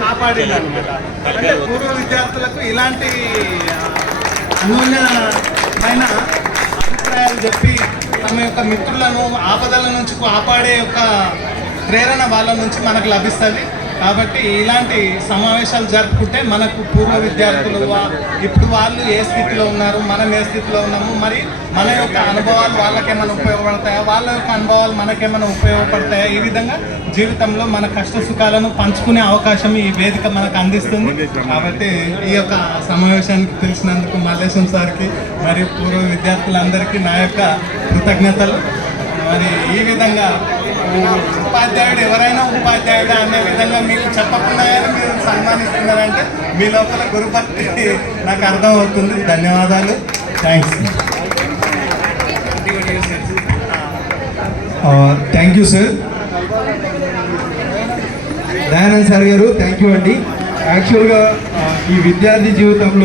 కాపాడింది అనమాట అంటే పూర్వ విద్యార్థులకు ఇలాంటి ఆ, అన్యోన్యమైన అభిప్రాయాలు చెప్పి తమ యొక్క మిత్రులను ఆపదల నుంచి కాపాడే యొక్క ప్రేరణ వాళ్ళ నుంచి మనకు లభిస్తుంది. కాబట్టి ఇలాంటి సమావేశాలు జరుపుకుంటే మనకు పూర్వ విద్యార్థులు ఇప్పుడు వాళ్ళు ఏ స్థితిలో ఉన్నారు మనం ఏ స్థితిలో ఉన్నాము మరి మన యొక్క అనుభవాలు వాళ్ళకేమైనా ఉపయోగపడతాయా? వాళ్ళ యొక్క అనుభవాలు మనకేమైనా ఉపయోగపడతాయా? ఈ విధంగా జీవితంలో మన కష్ట సుఖాలను పంచుకునే అవకాశం ఈ వేదిక మనకు అందిస్తుంది. కాబట్టి ఈ యొక్క సమావేశానికి పిలిచినందుకు మల్లేశం సార్కి మరియు పూర్వ విద్యార్థులందరికీ నా యొక్క కృతజ్ఞతలు. మరి ఈ విధంగా ఉపాధ్యాయుడు ఎవరైనా ఉపాధ్యాయుడు అనే విధంగా మీకు చెప్పకుండా మీరు సన్మానిస్తున్నారంటే మీ లోపల గురుభక్తి నాకు అర్థమవుతుంది. ధన్యవాదాలు. Thanks thank you sir Dayanand sir గారు థ్యాంక్ యూ అండి. యాక్చువల్గా uh, ఈ విద్యార్థి జీవితంలో